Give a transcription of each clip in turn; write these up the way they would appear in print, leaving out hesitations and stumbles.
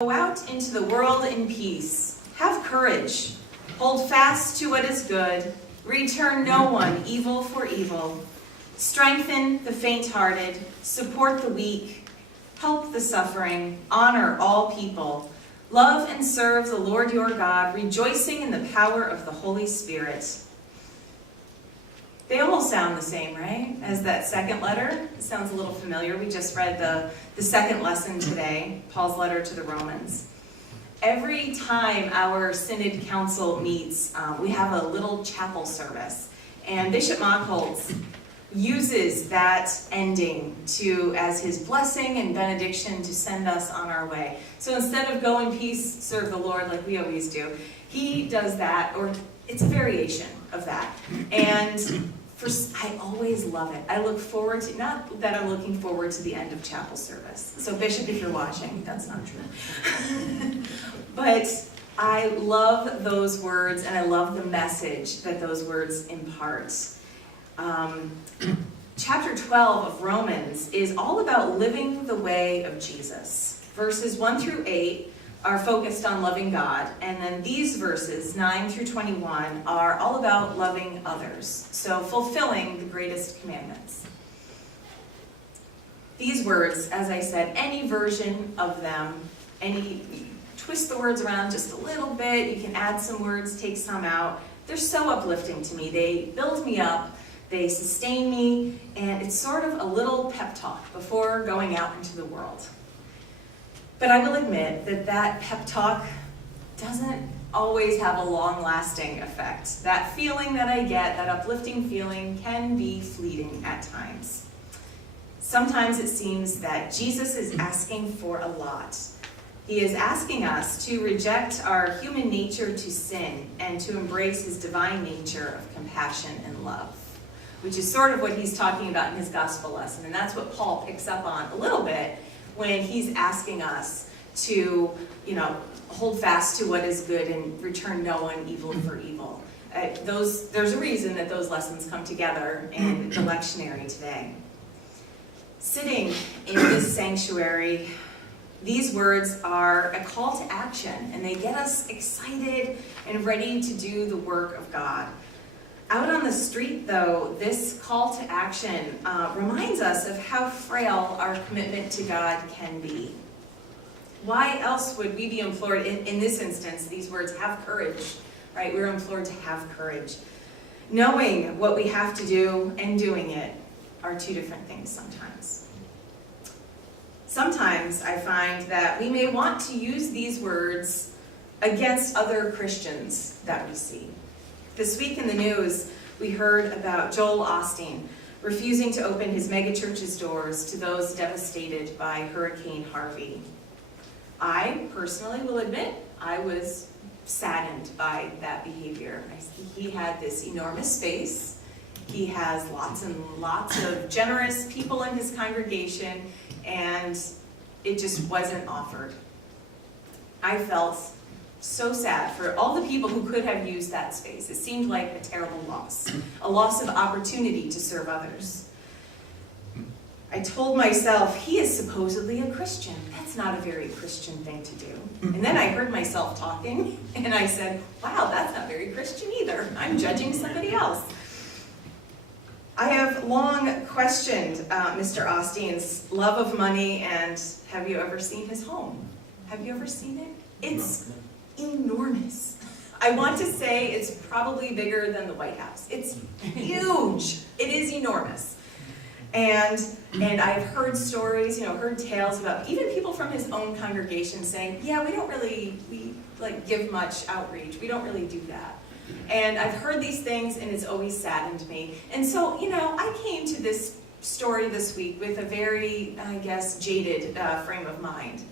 Go out into the world in peace. Have courage. Hold fast to what is good. Return no one evil for evil. Strengthen the faint-hearted. Support the weak. Help the suffering. Honor all people. Love and serve the Lord your God, rejoicing in the power of the Holy Spirit. They almost sound the same, right? As that second letter. It sounds a little familiar. We just read the second lesson today, Paul's letter to the Romans. Every time our Synod Council meets, we have a little chapel service. And Bishop Mockholtz uses that ending as his blessing and benediction to send us on our way. So instead of go in peace, serve the Lord like we always do, he does that, or it's a variation of that. And I always love it. I look forward to, not that I'm looking forward to the end of chapel service. So Bishop, if you're watching, that's not true. But I love those words, and I love the message that those words impart. Chapter 12 of Romans is all about living the way of Jesus. Verses 1 through 8 are focused on loving God, and then these verses, 9 through 21, are all about loving others, so fulfilling the greatest commandments. These words, as I said, any version of them, twist the words around just a little bit, you can add some words, take some out, they're so uplifting to me. They build me up, they sustain me, and it's sort of a little pep talk before going out into the world. But I will admit that pep talk doesn't always have a long-lasting effect. That feeling that I get, that uplifting feeling, can be fleeting at times. Sometimes it seems that Jesus is asking for a lot. He is asking us to reject our human nature to sin and to embrace his divine nature of compassion and love, which is sort of what he's talking about in his gospel lesson. And that's what Paul picks up on a little bit when he's asking us to, hold fast to what is good and return no one evil for evil. There's a reason that those lessons come together in the lectionary today. Sitting in this sanctuary, these words are a call to action, and they get us excited and ready to do the work of God. Out on the street, though, this call to action reminds us of how frail our commitment to God can be. Why else would we be implored, in this instance, these words, have courage, right? We're implored to have courage. Knowing what we have to do and doing it are two different things sometimes. Sometimes I find that we may want to use these words against other Christians that we see. This week in the news, we heard about Joel Osteen refusing to open his megachurch's doors to those devastated by Hurricane Harvey. I personally will admit I was saddened by that behavior. He had this enormous space. He has lots and lots of generous people in his congregation, and it just wasn't offered. I felt so sad for all the people who could have used that space. It seemed like a terrible loss, a loss of opportunity to serve others. I told myself, he is supposedly a Christian. That's not a very Christian thing to do. And then I heard myself talking, and I said, wow, that's not very Christian either. I'm judging somebody else. I have long questioned Mr. Osteen's love of money, and have you ever seen his home? Have you ever seen it? It's enormous. I want to say it's probably bigger than the White House. It's huge. It is enormous. And I've heard stories, heard tales about even people from his own congregation saying, yeah, we give much outreach. We don't really do that. And I've heard these things, and it's always saddened me. And so, I came to this story this week with a very, jaded frame of mind.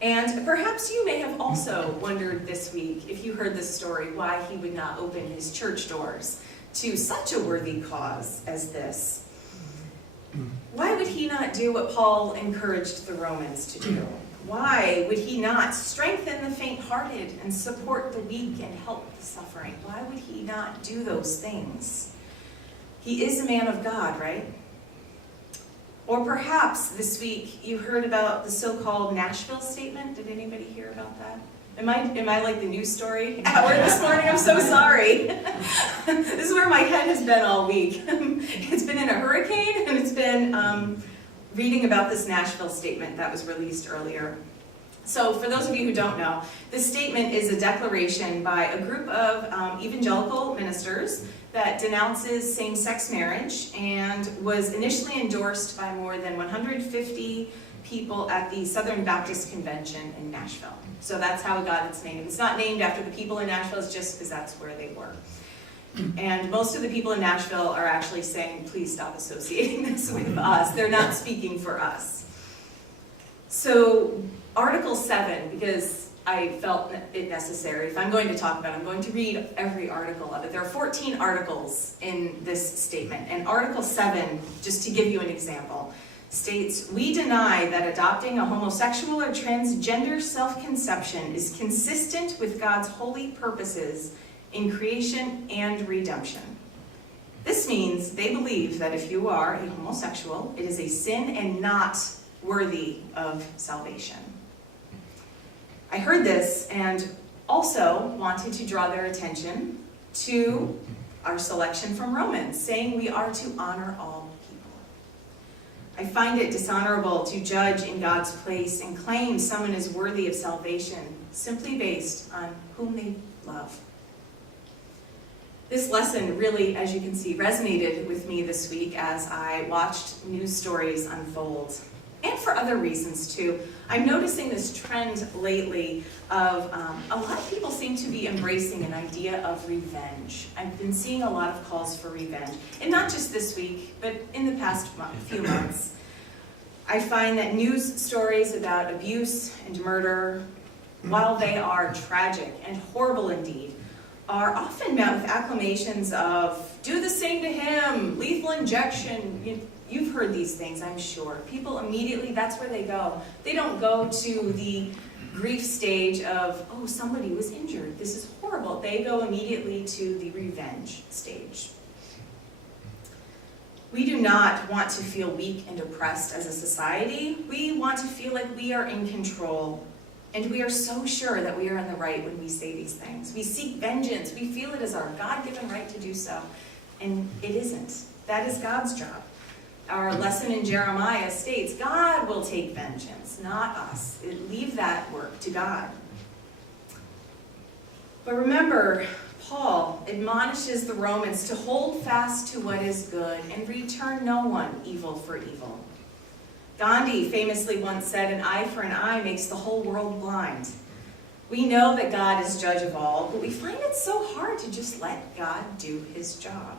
And perhaps you may have also wondered this week, if you heard this story, why he would not open his church doors to such a worthy cause as this. Why would he not do what Paul encouraged the Romans to do? Why would he not strengthen the faint-hearted and support the weak and help the suffering? Why would he not do those things? He is a man of God, right? Or perhaps this week you heard about the so-called Nashville statement. Did anybody hear about that? Am I like the news story hour this morning? I'm so sorry. This is where my head has been all week. It's been in a hurricane, and it's been reading about this Nashville statement that was released earlier. So for those of you who don't know, this statement is a declaration by a group of evangelical ministers that denounces same-sex marriage and was initially endorsed by more than 150 people at the Southern Baptist Convention in Nashville. So that's how it got its name. It's not named after the people in Nashville, it's just because that's where they were. And most of the people in Nashville are actually saying, please stop associating this with us. They're not speaking for us. So Article 7, because I felt it necessary, if I'm going to talk about it, I'm going to read every article of it. There are 14 articles in this statement. And Article 7, just to give you an example, states, we deny that adopting a homosexual or transgender self-conception is consistent with God's holy purposes in creation and redemption. This means they believe that if you are a homosexual, it is a sin and not worthy of salvation. I heard this and also wanted to draw their attention to our selection from Romans, saying we are to honor all people. I find it dishonorable to judge in God's place and claim someone is worthy of salvation simply based on whom they love. This lesson really, as you can see, resonated with me this week as I watched news stories unfold. And for other reasons too. I'm noticing this trend lately of a lot of people seem to be embracing an idea of revenge. I've been seeing a lot of calls for revenge. And not just this week, but in the past few months. I find that news stories about abuse and murder, while they are tragic and horrible indeed, are often met with acclamations of, do the same to him, lethal injection. You've heard these things, I'm sure. People immediately, that's where they go. They don't go to the grief stage of, oh, somebody was injured, this is horrible. They go immediately to the revenge stage. We do not want to feel weak and oppressed as a society. We want to feel like we are in control. And we are so sure that we are in the right when we say these things. We seek vengeance. We feel it is our God-given right to do so. And it isn't. That is God's job. Our lesson in Jeremiah states, God will take vengeance, not us. Leave that work to God. But remember, Paul admonishes the Romans to hold fast to what is good and return no one evil for evil. Gandhi famously once said, an eye for an eye makes the whole world blind. We know that God is judge of all, but we find it so hard to just let God do his job.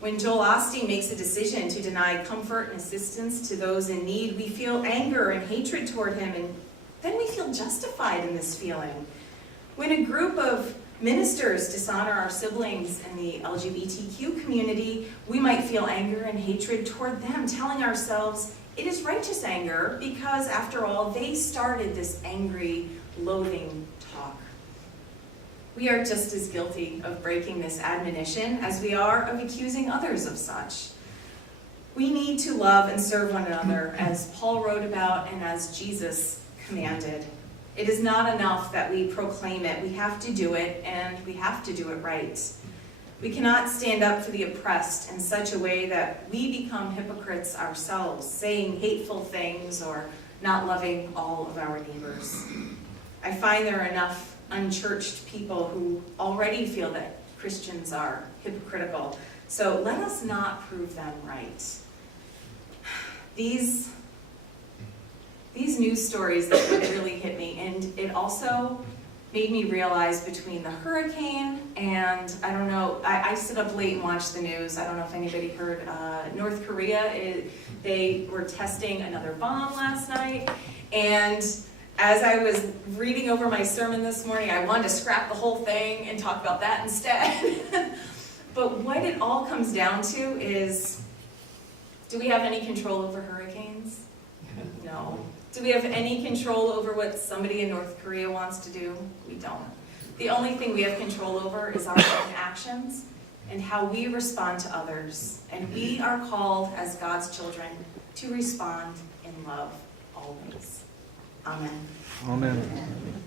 When Joel Osteen makes a decision to deny comfort and assistance to those in need, we feel anger and hatred toward him, and then we feel justified in this feeling. When a group of ministers dishonor our siblings in the LGBTQ community, we might feel anger and hatred toward them, telling ourselves it is righteous anger because, after all, they started this angry, loathing talk. We are just as guilty of breaking this admonition as we are of accusing others of such. We need to love and serve one another as Paul wrote about and as Jesus commanded. It is not enough that we proclaim it. We have to do it, and we have to do it right. We cannot stand up for the oppressed in such a way that we become hypocrites ourselves, saying hateful things or not loving all of our neighbors. I find there are enough unchurched people who already feel that Christians are hypocritical. So let us not prove them right. These news stories that really hit me, and it also made me realize between the hurricane and, I don't know, I sit up late and watch the news. I don't know if anybody heard North Korea, they were testing another bomb last night, and as I was reading over my sermon this morning, I wanted to scrap the whole thing and talk about that instead. But what it all comes down to is, do we have any control over hurricanes? No. Do we have any control over what somebody in North Korea wants to do? We don't. The only thing we have control over is our own actions and how we respond to others. And we are called as God's children to respond in love always. Amen. Amen.